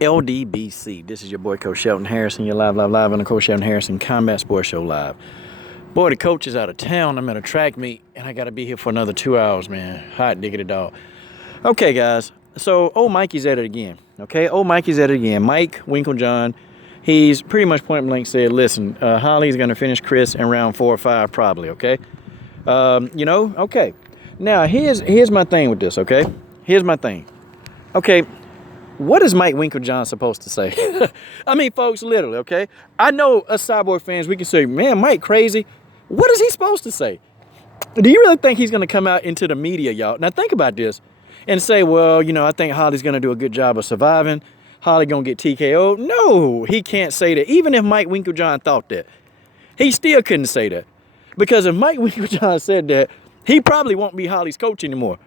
LDBC. This is your boy Coach Shelton Harrison. You're live on the Coach Shelton Harrison Combat Sports Show live. Boy, the coach is out of town. I'm at a track meet, and I got to be here for another 2 hours, man. Hot diggity dog. Okay, guys. So, old Mikey's at it again. Okay, old Mikey's at it again. Mike Winkeljohn, he's pretty much point blank said, listen, Holly's going to finish Cris in round 4 or 5 probably, okay? Okay. Now, here's my thing with this, okay? Here's my thing. Okay, what is Mike Winkeljohn supposed to say? I mean, folks, literally, okay? I know us Cyborg fans, we can say, man, Mike crazy. What is he supposed to say? Do you really think he's going to come out into the media, y'all? Now, think about this and say, well, I think Holly's going to do a good job of surviving. Holly going to get TKO'd. No, he can't say that. Even if Mike Winkeljohn thought that, he still couldn't say that. Because if Mike Winkeljohn said that, he probably won't be Holly's coach anymore.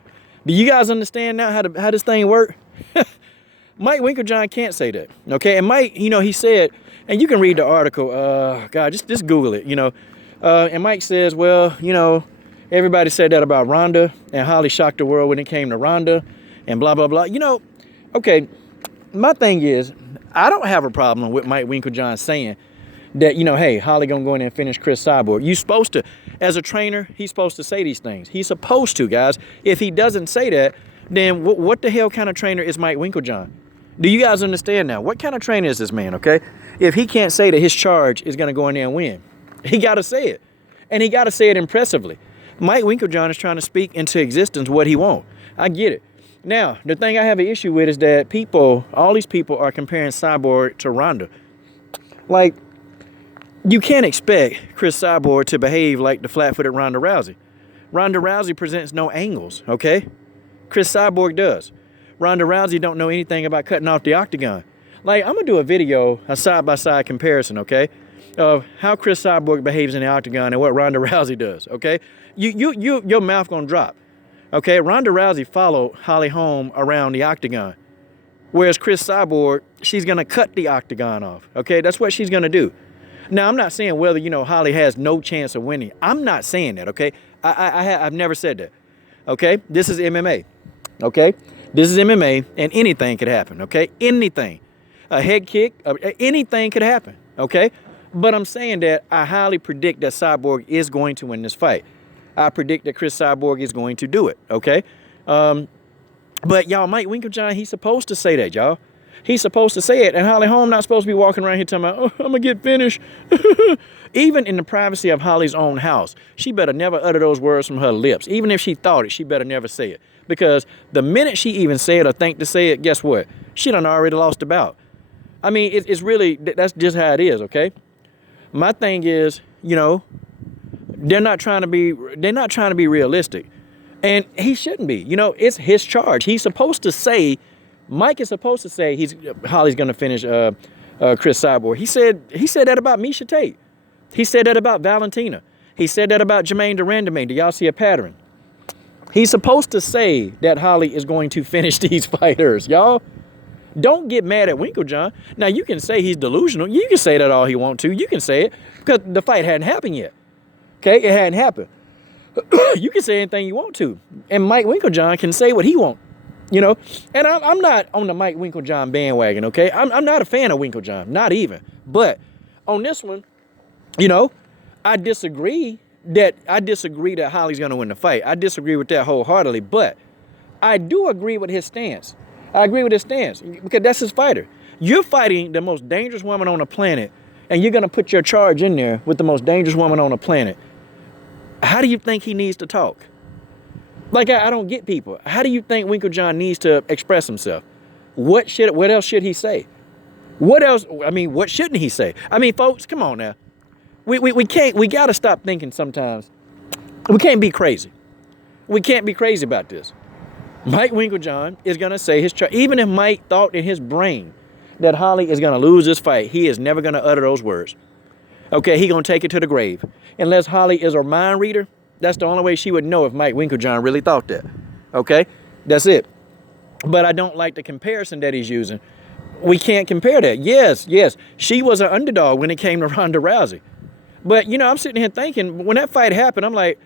Do you guys understand now how this thing works? Mike Winkeljohn can't say that, okay? And Mike, he said, and you can read the article, God, just Google it, and Mike says, well, everybody said that about Ronda, and Holly shocked the world when it came to Ronda, and blah, blah, blah. Okay, my thing is, I don't have a problem with Mike Winkeljohn saying that, hey, Holly gonna go in there and finish Cris Cyborg. You supposed to, as a trainer, he's supposed to say these things. He's supposed to, guys. If he doesn't say that, then what the hell kind of trainer is Mike Winkeljohn? Do you guys understand now? What kind of trainer is this man, okay? If he can't say that his charge is going to go in there and win, he got to say it. And he got to say it impressively. Mike Winkeljohn is trying to speak into existence what he wants. I get it. Now, the thing I have an issue with is that all these people are comparing Cyborg to Ronda. Like, you can't expect Cris Cyborg to behave like the flat-footed Ronda Rousey. Ronda Rousey presents no angles, okay? Cris Cyborg does. Ronda Rousey don't know anything about cutting off the octagon. Like, I'm going to do a video, a side-by-side comparison, okay, of how Cris Cyborg behaves in the octagon and what Ronda Rousey does, okay? Your mouth going to drop, okay? Ronda Rousey followed Holm around the octagon, whereas Cris Cyborg, she's going to cut the octagon off, okay? That's what she's going to do. Now, I'm not saying whether, Holly has no chance of winning. I'm not saying that, okay? I've never said that, okay? This is MMA, okay? This is MMA, and anything could happen, okay? Anything. A head kick, anything could happen, okay? But I'm saying that I highly predict that Cyborg is going to win this fight. I predict that Cris Cyborg is going to do it, okay? But, y'all, Mike Winkeljohn, he's supposed to say that, y'all. He's supposed to say it, and Holly Holm not supposed to be walking around here talking about, oh, I'm going to get finished. Even in the privacy of Holly's own house, she better never utter those words from her lips. Even if she thought it, she better never say it. Because the minute she even say it or think to say it, guess what? She done already lost the bout. I mean, it's really, that's just how it is, okay? My thing is, they're not trying to be realistic. And he shouldn't be. It's his charge. He's supposed to say, Mike is supposed to say Holly's going to finish Cris Cyborg. He said that about Miesha Tate. He said that about Valentina. He said that about Jermaine Durandamain. Do y'all see a pattern? He's supposed to say that Holly is going to finish these fighters. Y'all, don't get mad at Winkeljohn. Now, you can say he's delusional. You can say that all he wants to. You can say it because the fight hadn't happened yet. Okay? It hadn't happened. You can say anything you want to. And Mike Winkeljohn can say what he wants. And I'm not on the Mike Winkeljohn bandwagon, okay? I'm not a fan of Winkeljohn, not even. But on this one, I disagree that Holly's going to win the fight. I disagree with that wholeheartedly, but I do agree with his stance. I agree with his stance because that's his fighter. You're fighting the most dangerous woman on the planet, and you're going to put your charge in there with the most dangerous woman on the planet. How do you think he needs to talk? Like, I don't get people. How do you think Winkeljohn needs to express himself? What else should he say? What else? I mean, what shouldn't he say? I mean, folks, come on now. We got to stop thinking sometimes. We can't be crazy. We can't be crazy about this. Mike Winkeljohn is going to say his charge. Even if Mike thought in his brain that Holly is going to lose this fight, he is never going to utter those words. Okay, he going to take it to the grave. Unless Holly is a mind reader, that's the only way she would know if Mike Winkeljohn really thought that. Okay, that's it. But I don't like the comparison that he's using. We can't compare that. Yes, she was an underdog when it came to Ronda Rousey. But, I'm sitting here thinking, when that fight happened, I'm like,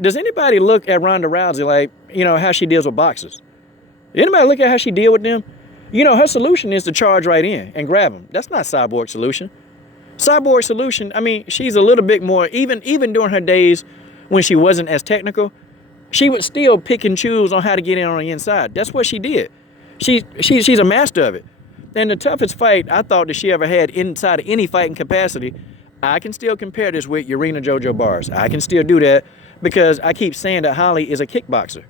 does anybody look at Ronda Rousey like, how she deals with boxers? Anybody look at how she deal with them? You know, her solution is to charge right in and grab him. That's not Cyborg's solution. Cyborg's solution, I mean, she's a little bit more, even during her days when she wasn't as technical, she would still pick and choose on how to get in on the inside. That's what she did. She's a master of it. And the toughest fight I thought that she ever had inside of any fighting capacity, I can still compare this with Urena Jojo Bars. I can still do that because I keep saying that Holly is a kickboxer.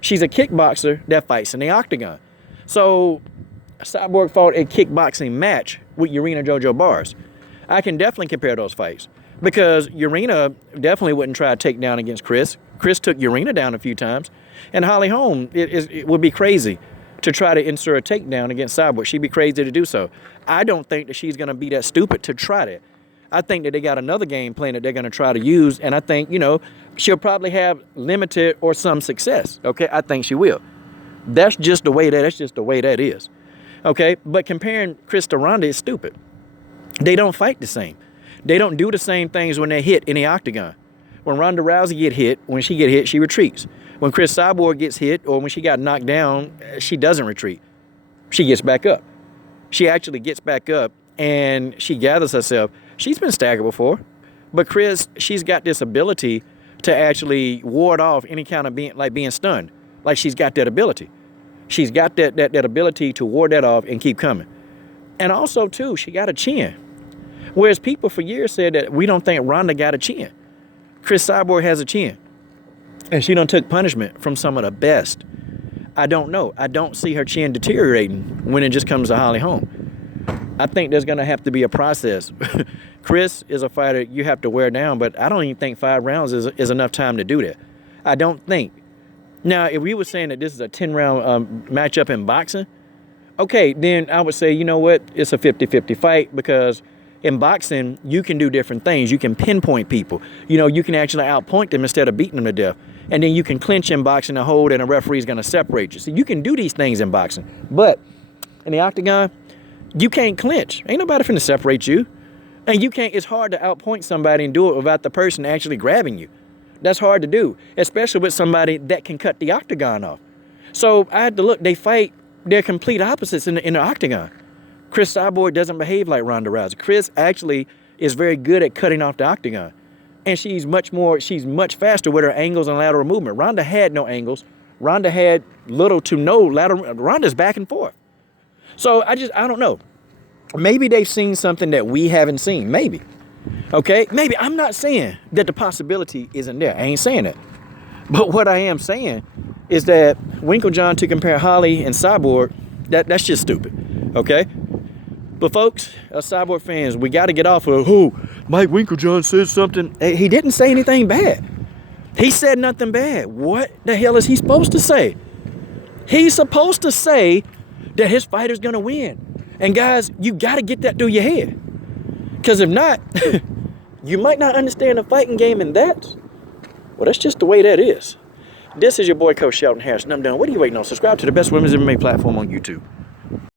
She's a kickboxer that fights in the octagon. So Cyborg fought a kickboxing match with Urena Jojo Bars. I can definitely compare those fights because Urena definitely wouldn't try to take down against Cris. Cris took Urena down a few times. And Holly Holm, it would be crazy to try to insert a takedown against Cyborg. She'd be crazy to do so. I don't think that she's going to be that stupid to try that. I think that they got another game plan that they're going to try to use, and I think, you know, she'll probably have limited or some success, okay? I think she will. That's just the way that is, okay? But comparing Cris to Ronda is stupid. They don't fight the same. They don't do the same things when they hit in the octagon. When Ronda Rousey get hit, when she get hit, she retreats. When Cris Cyborg gets hit or when she got knocked down, she doesn't retreat. She gets back up. She actually gets back up and she gathers herself. She's been staggered before, but Cris, she's got this ability to actually ward off any kind of being stunned. Like she's got that ability. She's got that ability to ward that off and keep coming. And also too, she got a chin. Whereas people for years said that we don't think Ronda got a chin. Cris Cyborg has a chin. And she done took punishment from some of the best. I don't know. I don't see her chin deteriorating when it just comes to Holly Holm. I think there's going to have to be a process. Cris is a fighter you have to wear down, but I don't even think 5 rounds is enough time to do that. I don't think. Now, if we were saying that this is a 10-round matchup in boxing, okay, then I would say, you know what, it's a 50-50 fight because in boxing, you can do different things. You can pinpoint people. You know, you can actually outpoint them instead of beating them to death. And then you can clinch in boxing and hold, and a referee's going to separate you. So you can do these things in boxing. But in the octagon, you can't clinch. Ain't nobody finna separate you. And you can't, it's hard to outpoint somebody and do it without the person actually grabbing you. That's hard to do, especially with somebody that can cut the octagon off. So I had to look, they fight, they're complete opposites in the octagon. Cris Cyborg doesn't behave like Ronda Rousey. Cris actually is very good at cutting off the octagon. And she's much faster with her angles and lateral movement. Ronda had no angles. Ronda had little to no lateral. Ronda's back and forth. So I don't know. Maybe they've seen something that we haven't seen. Maybe. Okay? Maybe. I'm not saying that the possibility isn't there. I ain't saying that. But what I am saying is that Winkeljohn to compare Holly and Cyborg, that's just stupid. Okay? But folks, us Cyborg fans, we got to get off of, oh, Mike Winkeljohn said something. He didn't say anything bad. He said nothing bad. What the hell is he supposed to say? He's supposed to say that his fighter's going to win. And guys, you got to get that through your head. Because if not, you might not understand the fighting game, and that's just the way that is. This is your boy, Coach Shelton Harris, and I'm done. What are you waiting on? Subscribe to the best women's MMA platform on YouTube.